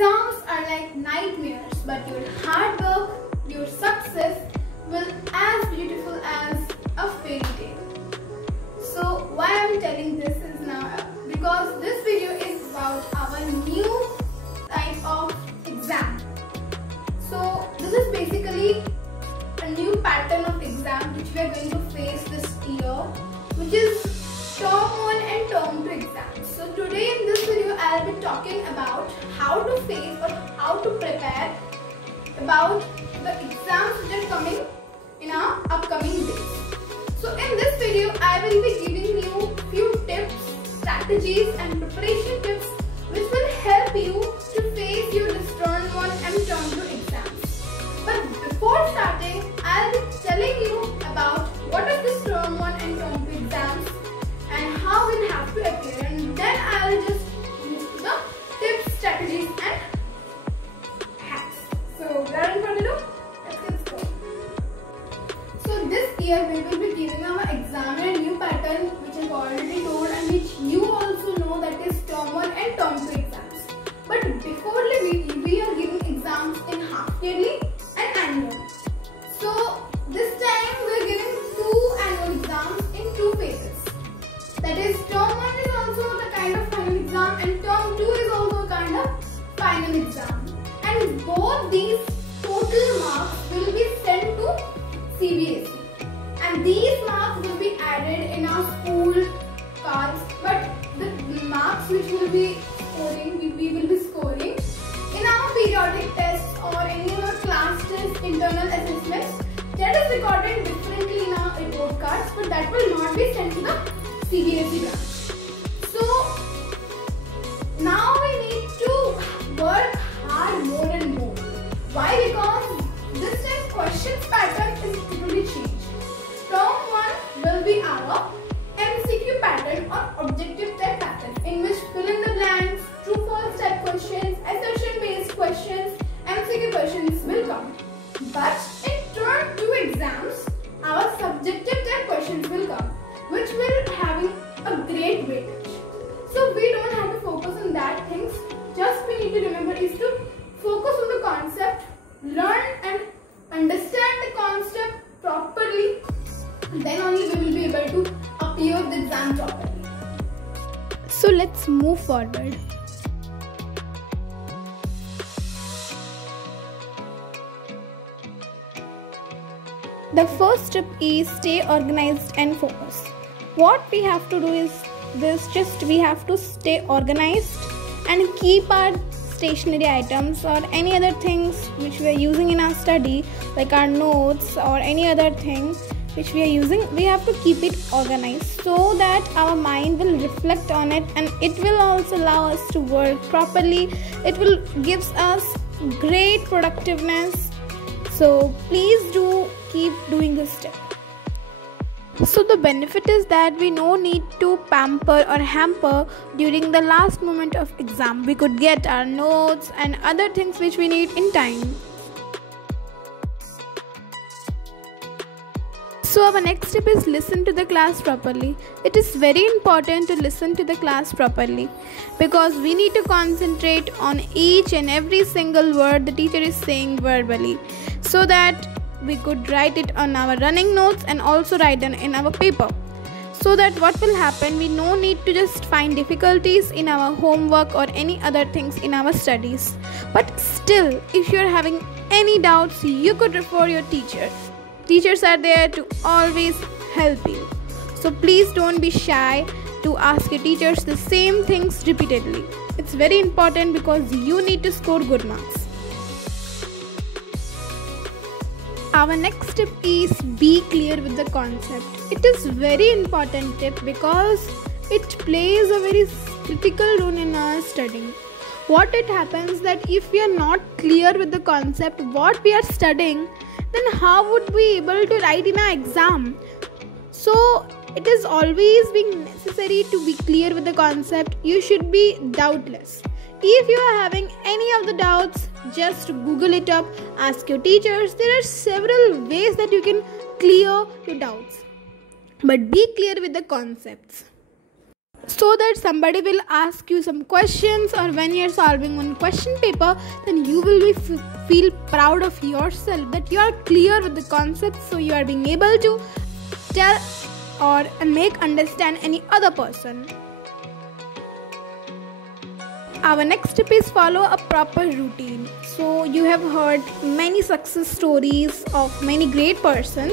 Exams are like nightmares, but your hard work, your success will as beautiful as a fairy tale. So why I'm telling this is now because this video is about our new type of exam. So this is basically a new pattern of exam which we are going to face this year, which is Term 1 and Term 2 exams. So today in this video I'll be talking about how to face or how to prepare about the exams which are coming in our upcoming days. So in this video I will be giving you few tips, strategies and preparation tips which will help you to face your Term 1 and Term 2 exams. But before starting, I'll be telling you about what is this Term 1 and Term 2 exams and how we'll have to appear, and then I'll just move to the tips, strategies and hacks. So without any further ado, let's get started. So this year we will be giving our exam in a new pattern which I've already told and which you also know, that is Term 1 and Term 2 exams. But before we are giving exams in half yearly and annual. So this time we are giving two annual exams in two phases. That is, Term 1 is also the kind of final exam and Term 2 is also a kind of final exam. And both these total marks will be sent to CBSE. And these marks will be added in our school cards. But the marks which will be scoring, we will be scoring in our periodic tests or any of our class tests, internal assessments, that is recorded differently in our report cards, but that will not be sent to the CBSE branch. So now we need to work hard more and more. Why? Because this time questions pattern is totally changed. Term 1 will be our MCQ pattern or objective type pattern, in which fill in the blanks, true false type questions, assertion based questions, MCQ questions will come. But in Term 2 exams, our subjective type questions will come, which will having a great weightage. So we don't have to focus on that things. Just we need to remember is to focus on the concept, learn and understand the concept properly. Then only we will be able to appear the exam properly. So let's move forward. The first step is stay organized and focus. What we have to do is we have to stay organized and keep our stationery items or any other things which we are using in our study, like our notes or any other thing which we are using, we have to keep it organized so that our mind will reflect on it and it will also allow us to work properly. It will gives us great productiveness. So please do keep doing this step. So the benefit is that we no need to pamper or hamper during the last moment of exam. We could get our notes and other things which we need in time. So our next step is listen to the class properly. It is very important to listen to the class properly because we need to concentrate on each and every single word the teacher is saying verbally, so that we could write it on our running notes and also write it in our paper. So that what will happen, we no need to just find difficulties in our homework or any other things in our studies. But still, if you are having any doubts, you could refer your teacher. Teachers are there to always help you. So please don't be shy to ask your teachers the same things repeatedly. It's very important because you need to score good marks. Our next tip is be clear with the concept. It is very important tip because it plays a very critical role in our studying. What it happens that if we are not clear with the concept what we are studying, then how would we able to write in our exam? So it is always being necessary to be clear with the concept. You should be doubtless. If you are having any of the doubts, just Google it up, ask your teachers. There are several ways that you can clear your doubts. But be clear with the concepts. so that somebody will ask you some questions, or when you're solving one question paper, then you will be feel proud of yourself that you are clear with the concepts, so you are being able to tell or make understand any other person. Our next tip is follow a proper routine. So you have heard many success stories of many great persons.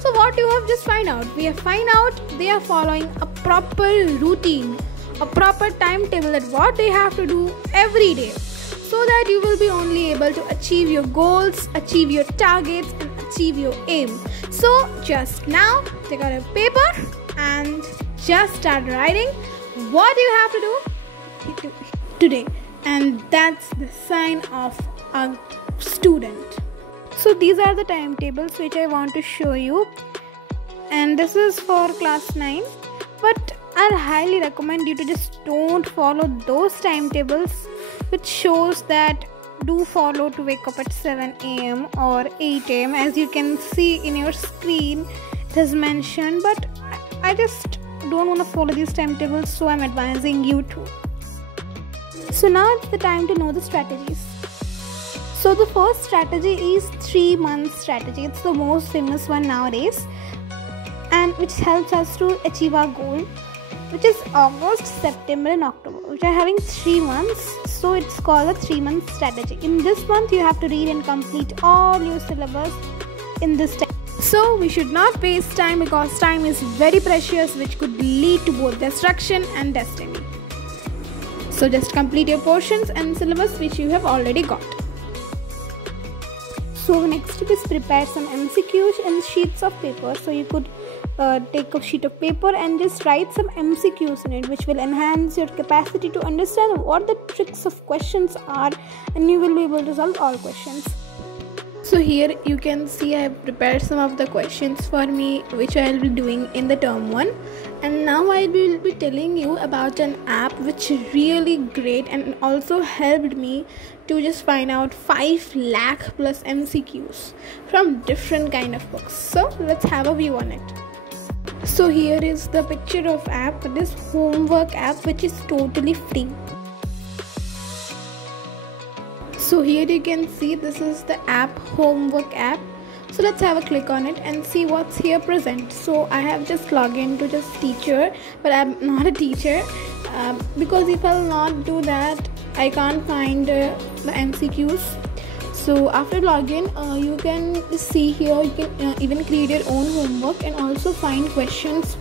So what you have just find out? We have find out they are following a proper routine, a proper timetable that what they have to do every day, so that you will be only able to achieve your goals, achieve your targets, and achieve your aim. So just now take out a paper and just start writing what you have to do today, and that's the sign of a student. So these are the timetables which I want to show you, and this is for class 9, but I highly recommend you to just don't follow those timetables which shows that do follow to wake up at 7 a.m. or 8 a.m. as you can see in your screen it is mentioned, but I just don't want to follow these timetables, so I'm advising you to. So now it's the time to know the strategies. So the first strategy is 3-month strategy. It's the most famous one nowadays, and which helps us to achieve our goal, which is August, September and October, which are having 3 months. So it's called a 3-month strategy. In this month you have to read and complete all your syllabus in this time. So we should not waste time, because time is very precious, which could lead to both destruction and destiny. So just complete your portions and syllabus which you have already got. So next step is prepare some MCQs in sheets of paper. So you could take a sheet of paper and just write some MCQs in it, which will enhance your capacity to understand what the tricks of questions are, and you will be able to solve all questions. So here you can see I have prepared some of the questions for me which I will be doing in the term 1, and now I will be telling you about an app which is really great and also helped me to just find out 5 lakh plus MCQs from different kind of books. So let's have a view on it. So here is the picture of app, this homework app which is totally free. So here you can see this is the app, homework app. So let's have a click on it and see what's here present. So I have just logged into just teacher, but I'm not a teacher because if I'll not do that I can't find the MCQs. So after login you can see here you can even create your own homework and also find questions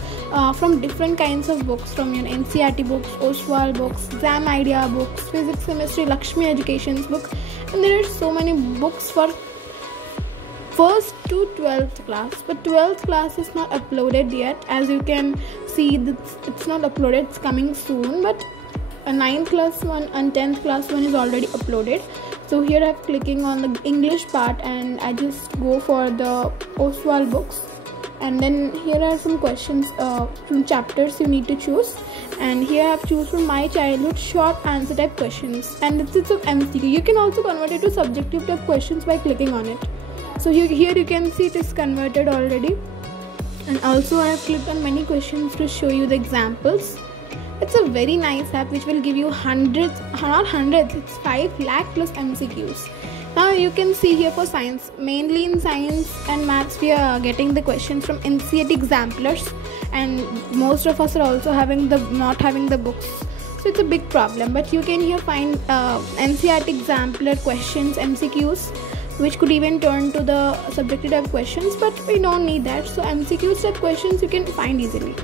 from different kinds of books, from your NCERT books, Oswald books, exam idea books, physics, chemistry, Lakshmi Education's book, and there are so many books for 1st to 12th class, but 12th class is not uploaded yet. As you can see, it's not uploaded, it's coming soon, but a 9th class one and 10th class one is already uploaded. So here I'm clicking on the English part and I just go for the Oswald books, and then here are some questions from chapters you need to choose, and here I have choose from my childhood short answer type questions, and it's of MCQ. You can also convert it to subjective type questions by clicking on it. So here you can see it is converted already, and also I have clicked on many questions to show you the examples. It's a very nice app which will give you hundreds, not hundreds, it's 5 lakh plus MCQs. Now you can see here for science, mainly in science and maths we are getting the questions from NCERT examplers, and most of us are also not having the books. So it's a big problem, but you can here find NCERT exemplar questions, MCQs, which could even turn to the subjective type questions, but we don't need that. So MCQs type questions you can find easily.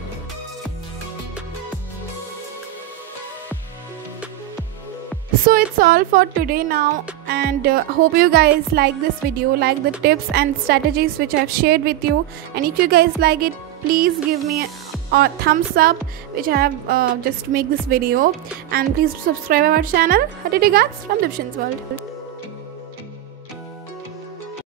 So it's all for today now, and hope you guys like this video, like the tips and strategies which I've shared with you, and if you guys like it, please give me a thumbs up which I have just make this video, and please subscribe our channel. Regards from Dipshan's World.